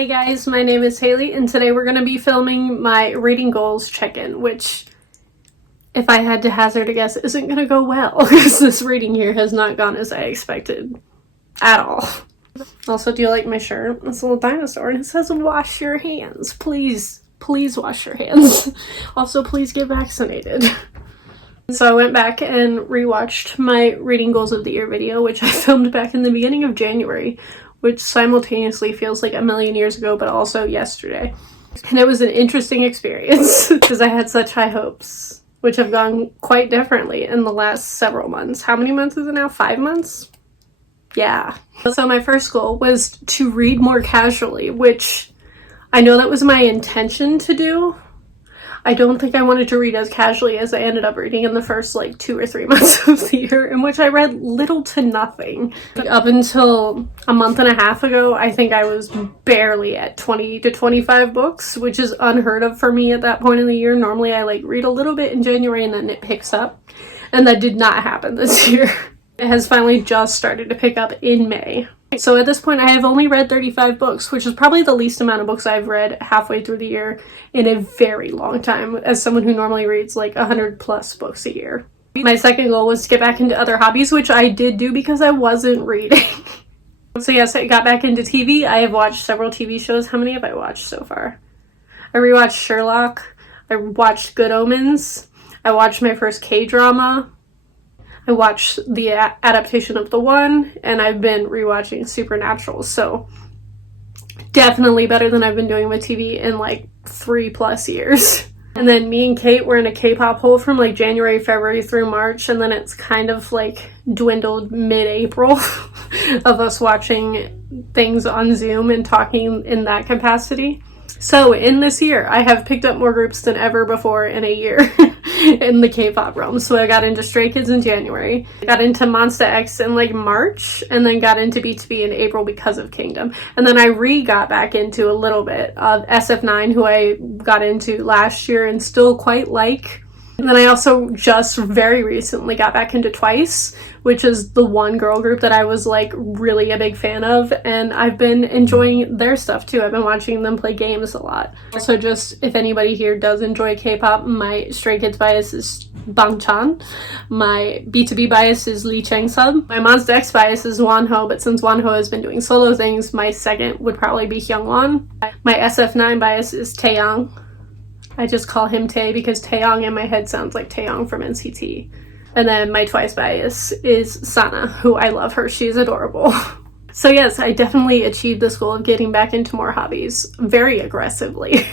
Hey guys, my name is Haley, and today we're going to be filming my reading goals check-in, which, if I had to hazard a guess, isn't going to go well, because this reading here has not gone as I expected at all. Also, do you like my shirt? It's a little dinosaur, and it says, wash your hands. Please, please wash your hands. Also, please get vaccinated. So I went back and rewatched my reading goals of the year video, which I filmed back in the beginning of January, which simultaneously feels like a million years ago, but also yesterday. And it was an interesting experience because I had such high hopes, which have gone quite differently in the last several months. How many months is it now? 5 months? Yeah. So my first goal was to read more casually, which I know that was my intention to do. I don't think I wanted to read as casually as I ended up reading in the first 2 or 3 months of the year, in which I read little to nothing. Up until a month and a half ago, I think I was barely at 20 to 25 books, which is unheard of for me at that point in the year. Normally I read a little bit in January and then it picks up, and that did not happen this year. It has finally just started to pick up in May. So at this point, I have only read 35 books, which is probably the least amount of books I've read halfway through the year in a very long time, as someone who normally reads 100 plus books a year. My second goal was to get back into other hobbies, which I did do because I wasn't reading. So yes, I got back into TV. I have watched several TV shows. How many have I watched so far? I rewatched Sherlock. I watched Good Omens. I watched my first K-drama. I watched the adaptation of The One, and I've been rewatching Supernatural, so definitely better than I've been doing with TV in 3+ years. And then me and Kate were in a K-pop hole from January, February through March, and then it's kind of dwindled mid-April of us watching things on Zoom and talking in that capacity. So in this year, I have picked up more groups than ever before in a year in the K-pop realm. So I got into Stray Kids in January, got into Monsta X in March, and then got into BTOB in April because of Kingdom. And then I got back into a little bit of SF9, who I got into last year and still quite like. And then I also just very recently got back into Twice, which is the one girl group that I was really a big fan of, and I've been enjoying their stuff too. I've been watching them play games a lot. Also, just if anybody here does enjoy K-pop, my Stray Kids bias is Bangchan. My BTOB bias is Lee Chang-sub. My Monsta X bias is Wonho, but since Wonho has been doing solo things, my second would probably be Hyungwon. My SF9 bias is Taeyang. I just call him Tae because Taeyang in my head sounds like Taeyang from NCT. And then my Twice bias is Sana, who I love her. She's adorable. So yes, I definitely achieved this goal of getting back into more hobbies very aggressively.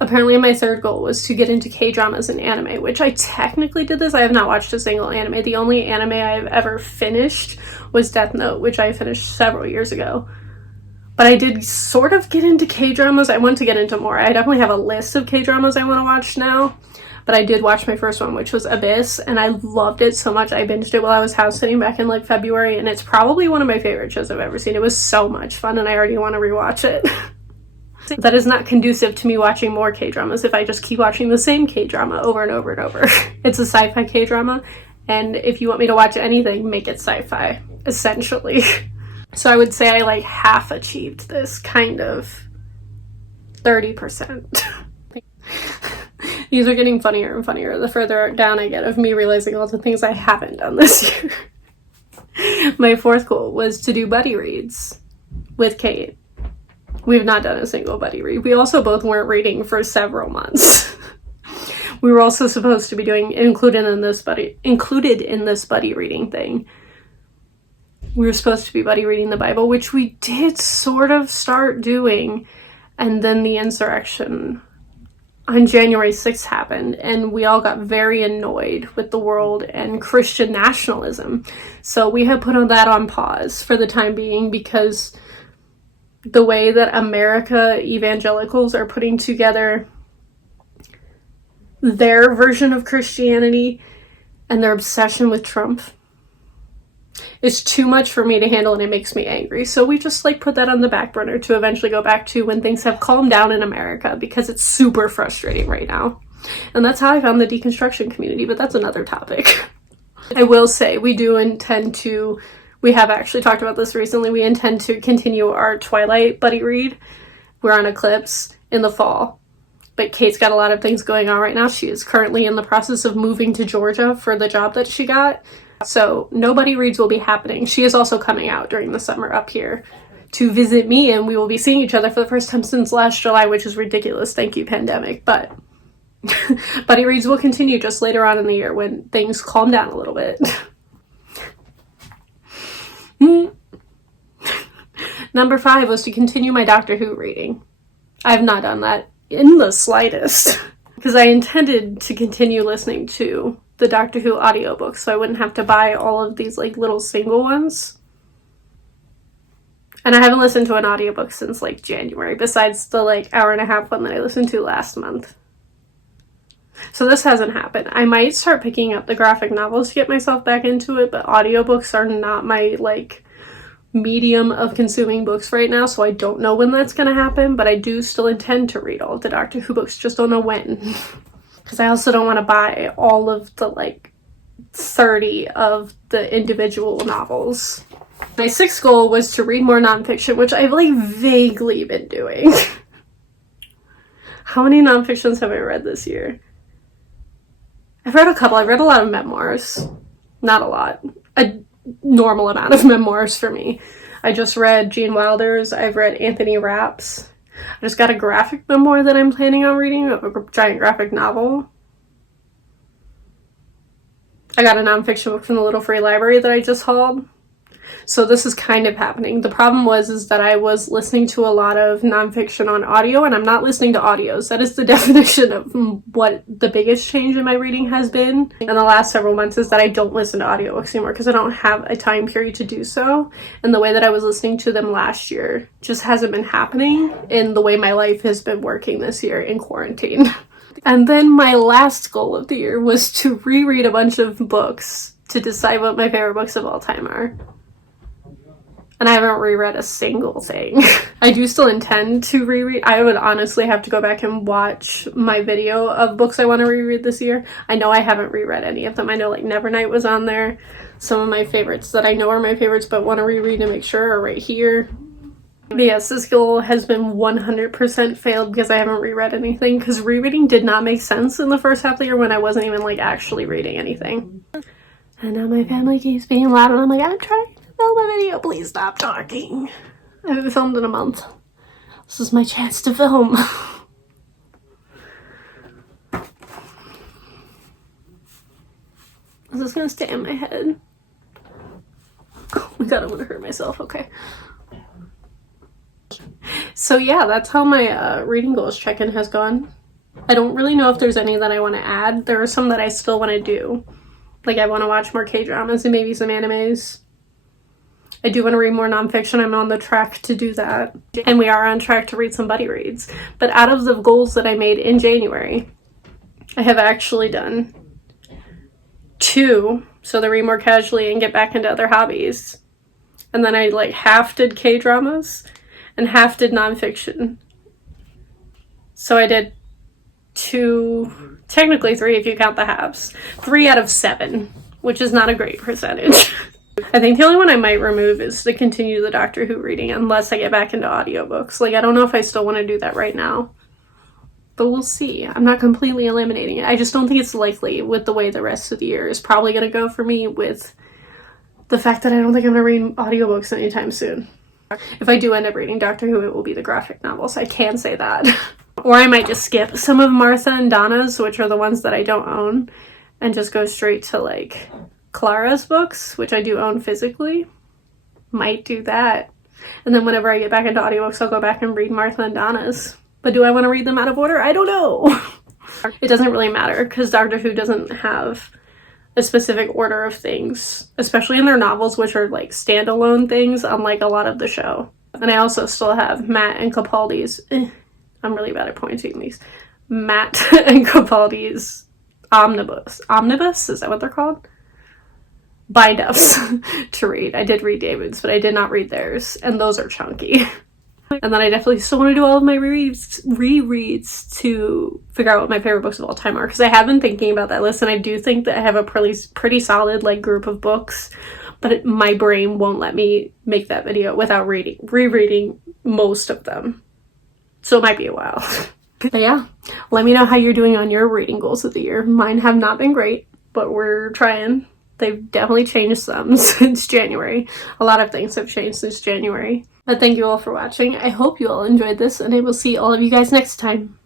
Apparently my third goal was to get into K-dramas and anime, which I technically did this. I have not watched a single anime. The only anime I've ever finished was Death Note, which I finished several years ago. But I did sort of get into K-dramas. I want to get into more. I definitely have a list of K-dramas I want to watch now. But I did watch my first one, which was Abyss, and I loved it so much. I binged it while I was house sitting back in February, and it's probably one of my favorite shows I've ever seen. It was so much fun, and I already want to rewatch it. That is not conducive to me watching more K-dramas if I just keep watching the same K-drama over and over and over. It's a sci-fi K-drama, and if you want me to watch anything, make it sci-fi, essentially. So I would say I half achieved this, kind of 30%. These are getting funnier and funnier the further down I get of me realizing all the things I haven't done this year. My fourth goal was to do buddy reads with Kate. We've not done a single buddy read. We also both weren't reading for several months. We were also supposed to be doing included in this buddy reading thing. We were supposed to be buddy reading the Bible, which we did sort of start doing, and then the insurrection on January 6th happened, and we all got very annoyed with the world and Christian nationalism. So we have put that on pause for the time being, because the way that America evangelicals are putting together their version of Christianity and their obsession with Trump is too much for me to handle, and it makes me angry. So we just put that on the back burner to eventually go back to when things have calmed down in America, because it's super frustrating right now. And that's how I found the deconstruction community, but that's another topic. I will say we do intend to we have actually talked about this recently. We intend to continue our Twilight buddy read. We're on Eclipse in the fall. But Kate's got a lot of things going on right now. She is currently in the process of moving to Georgia for the job that she got. So no buddy reads will be happening. She is also coming out during the summer up here to visit me, and we will be seeing each other for the first time since last July, which is ridiculous. Thank you, pandemic. But buddy reads will continue just later on in the year when things calm down a little bit. Number 5 was to continue my Doctor Who reading. I have not done that in the slightest because I intended to continue listening to the Doctor Who audiobooks so I wouldn't have to buy all of these like little single ones. And I haven't listened to an audiobook since like January, besides the like hour and a half one that I listened to last month. So this hasn't happened. I might start picking up the graphic novels to get myself back into it, but audiobooks are not my like medium of consuming books right now, so I don't know when that's going to happen, but I do still intend to read all of the Doctor Who books, just don't know when. Because I also don't want to buy all of the like 30 of the individual novels. My 6th goal was to read more nonfiction, which I've like vaguely been doing. How many nonfictions have I read this year? I've read a couple. I've read a lot of memoirs. Not a lot. A normal amount of memoirs for me. I just read Gene Wilder's. I've read Anthony Rapp's. I just got a graphic memoir that I'm planning on reading, a giant graphic novel. I got a nonfiction book from the Little Free Library that I just hauled. So this is kind of happening. The problem is that I was listening to a lot of nonfiction on audio, and I'm not listening to audios. That is the definition of what the biggest change in my reading has been in the last several months, is that I don't listen to audiobooks anymore because I don't have a time period to do so. And the way that I was listening to them last year just hasn't been happening in the way my life has been working this year in quarantine. And then my last goal of the year was to reread a bunch of books to decide what my favorite books of all time are. And I haven't reread a single thing. I do still intend to reread. I would honestly have to go back and watch my video of books I want to reread this year. I know I haven't reread any of them. I know like Nevernight was on there. Some of my favorites that I know are my favorites but want to reread and make sure are right here. But yes, this goal has been 100% failed because I haven't reread anything, because rereading did not make sense in the first half of the year when I wasn't even like actually reading anything. And now my family keeps being loud and I'm like, I'm trying to film a video, please stop talking. I haven't filmed in a month. This is my chance to film. Is this gonna stay in my head? Oh my god, I'm gonna hurt myself, okay. So yeah, that's how my reading goals check-in has gone. I don't really know if there's any that I want to add. There are some that I still want to do. Like I want to watch more K-dramas and maybe some animes. I do want to read more nonfiction. I'm on the track to do that. And we are on track to read some buddy reads. But out of the goals that I made in January, I have actually done 2. So to read more casually and get back into other hobbies. And then I like half did K-dramas and half did nonfiction. So I did 2, technically 3 if you count the halves. 3 out of 7, which is not a great percentage. I think the only one I might remove is to continue the Doctor Who reading unless I get back into audiobooks. Like, I don't know if I still want to do that right now. But we'll see. I'm not completely eliminating it. I just don't think it's likely with the way the rest of the year is probably going to go for me, with the fact that I don't think I'm going to read audiobooks anytime soon. If I do end up reading Doctor Who, it will be the graphic novels. I can say that. Or I might just skip some of Martha and Donna's, which are the ones that I don't own, and just go straight to, like, Clara's books, which I do own physically. Might do that. And then whenever I get back into audiobooks, I'll go back and read Martha and Donna's. But do I want to read them out of order? I don't know. It doesn't really matter, because Doctor Who doesn't have a specific order of things, especially in their novels, which are like standalone things, unlike a lot of the show. And I also still have Matt and Capaldi's, I'm really bad at pointing these, Matt and Capaldi's omnibus, is that what they're called? Bind-ups to read. I did read David's, but I did not read theirs, and those are chunky. And then I definitely still want to do all of my rereads to figure out what my favorite books of all time are, because I have been thinking about that list, and I do think that I have a pretty solid like group of books, but my brain won't let me make that video without rereading most of them. So it might be a while. But yeah, let me know how you're doing on your reading goals of the year. Mine have not been great, but we're trying. They've definitely changed some since January. A lot of things have changed since January. But thank you all for watching. I hope you all enjoyed this, and I will see all of you guys next time.